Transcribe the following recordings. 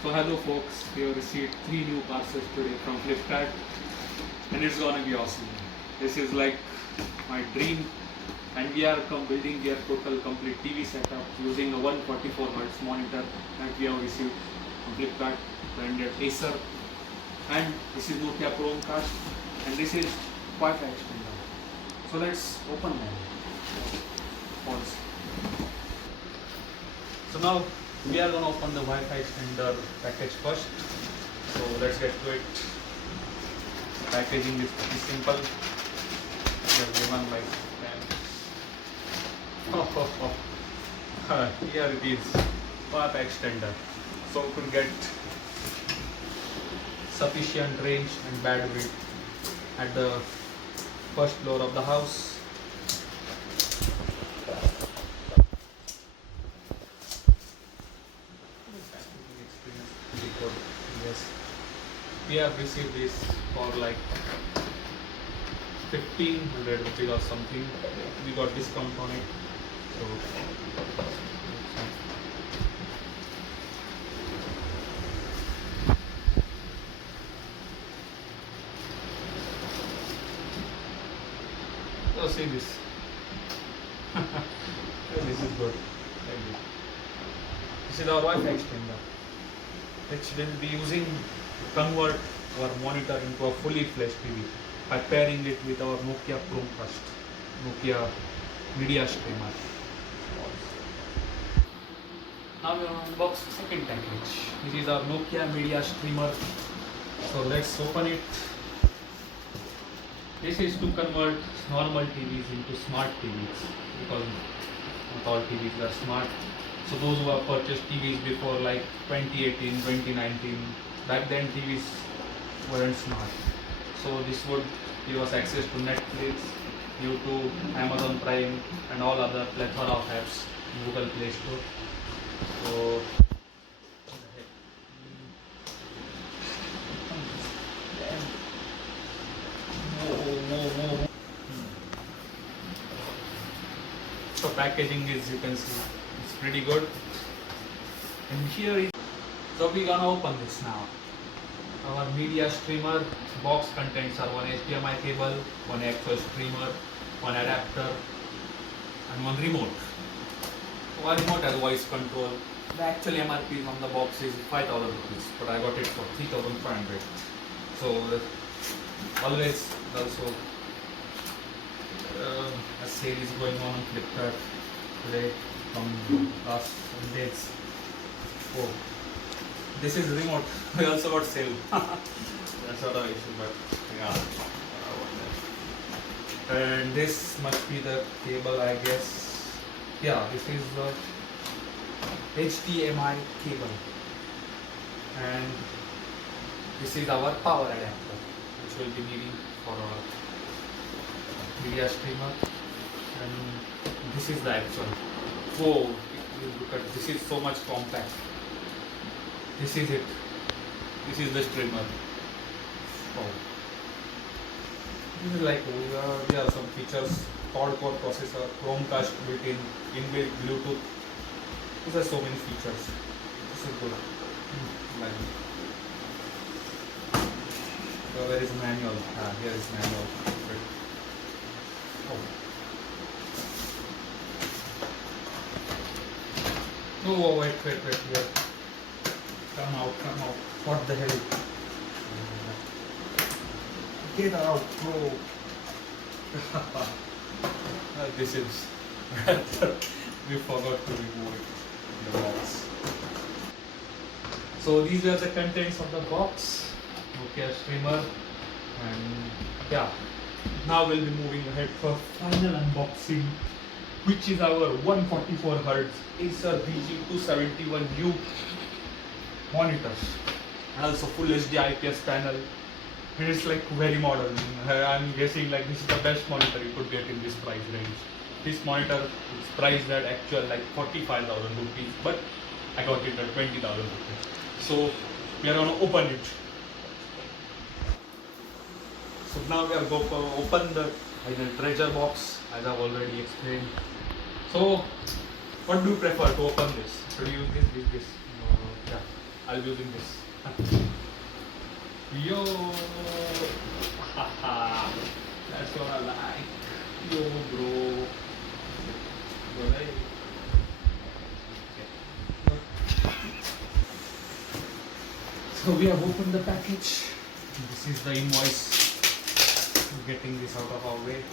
So hello folks, we have received 3 new parcels today from Flipkart and it's gonna be awesome. This is like my dream, and we are building their total complete TV setup using a 144Hz monitor that we have received from Flipkart branded ACER, and this is Nokia Chromecast, and this is Wi-Fi extender. So let's open them. Pause. So now we are going to open the Wi-Fi extender package first. So let's get to it. Packaging is pretty simple. We have given like here it is, Wi-Fi extender. So we could get sufficient range and bandwidth at the first floor of the house. Yes, we have received this for like 1500 rupees or something. We got discount on it. So see this. This is good. This is our Wi-Fi extender, which will be using to convert our monitor into a fully fledged TV by pairing it with our Nokia Chromecast, Nokia Media Streamer. Now we will unbox the second package. This is our Nokia Media Streamer. So let's open it. This is to convert normal TVs into smart TVs, because not all TVs are smart. So those who have purchased TVs before like 2018, 2019, back then TVs weren't smart. So this would give us access to Netflix, YouTube, Amazon Prime and all other plethora of apps in Google Play Store. So So packaging is, you can see, it's pretty good. And here is, so we're gonna open this now. Our media streamer box contains are one HDMI cable, one actual streamer, one adapter, and one remote. One remote has voice control. The actual MRP on the box is 5,000 rupees, but I got it for 3,500. So always also a sale is going on Flipkart today from last some days. Oh, this is remote. We also got sale. That's not an issue, but yeah. And this must be the cable, I guess. Yeah, this is the HDMI cable, and this is our power adapter, which will be needing for our media streamer. And this is the actual. Whoa! Look at this, is so much compact. This is it. This is the streamer. Oh. This is like we have some features: quad-core processor, Chromecast built-in, inbuilt Bluetooth. These are so many features. This is good. So where is manual? Here is manual. Oh, wait, here. Come out. What the hell? Get out, bro. This is we forgot to remove it in the box. So these are the contents of the box. Nokia streamer, and yeah. Now we'll be moving ahead for final unboxing, which is our 144Hz ACER BG271U monitors, and also full HD IPS panel. And it's like very modern. I'm guessing like this is the best monitor you could get in this price range. This monitor is priced at actual like 45,000 rupees, but I got it at 20,000 rupees. So we are gonna open it. So now we are going to open the treasure box, as I've already explained. So what do you prefer to open this? Should you use this? Yeah. I'll be using this. Yo, haha, that's what I like. Yo, bro. Right. So we have opened the package. This is the invoice. We're getting this out of our way.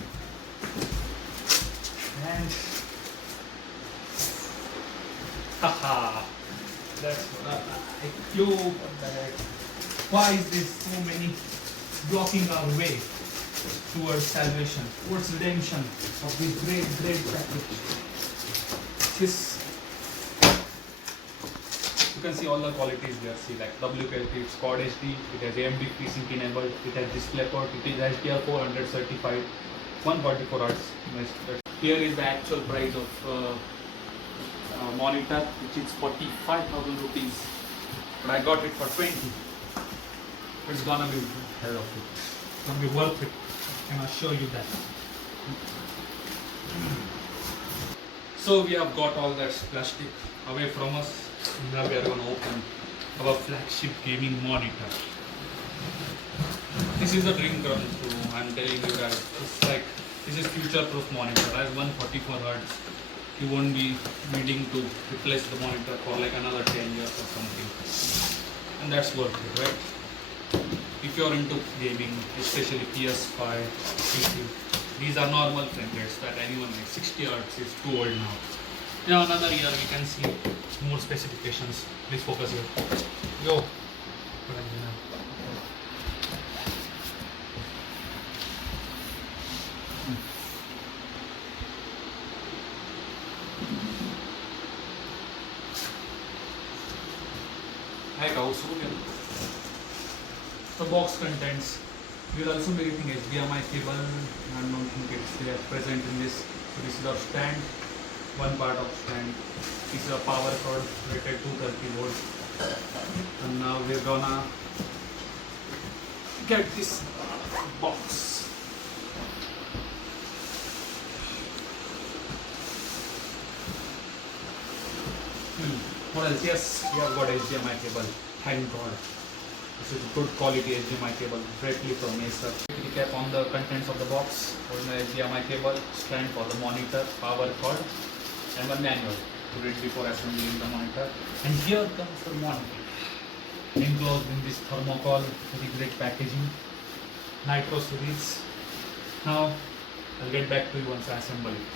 And haha, that's what I like. Yo, what the heck? Why is this so many blocking our way towards salvation, towards redemption of this great package? This, you can see all the qualities there. See, like WKLP, it's Quad HD, it has AMD FreeSync enabled, it has DisplayPort, it is HDR 400 certified, 144 Hz. Here is the actual price of monitor, which is 45,000 rupees, but I got it for 20. It's gonna be hell of it. It's gonna be worth it. I can assure you that. So we have got all that plastic away from us. Now we are gonna open our flagship gaming monitor. This is a dream come true. I'm telling you guys. It's like, this is future-proof monitor. As 144 Hz, you won't be needing to replace the monitor for like another 10 years or something. And that's worth it, right? If you're into gaming, especially PS5, PC, these are normal frame rates that anyone like 60 Hz is too old now. Yeah, another year we can see more specifications. Please focus here. Yo. Hi, guys. The box contents. We will also be getting HDMI cable. I don't think it's there present in this. So this is our stand. One part of stand. This is a power cord rated 230 volts. And now we're gonna get this box. What else? Yes, we have got HDMI cable. Thank God. This is good quality HDMI cable directly from ACER. Recap on the contents of the box. Original HDMI cable, stand for the monitor, power cord, and one manual to read before assembling the monitor. And here comes the monitor, enclosed in this thermocol, very great packaging, Nitro series. Now I'll get back to you once I assemble it.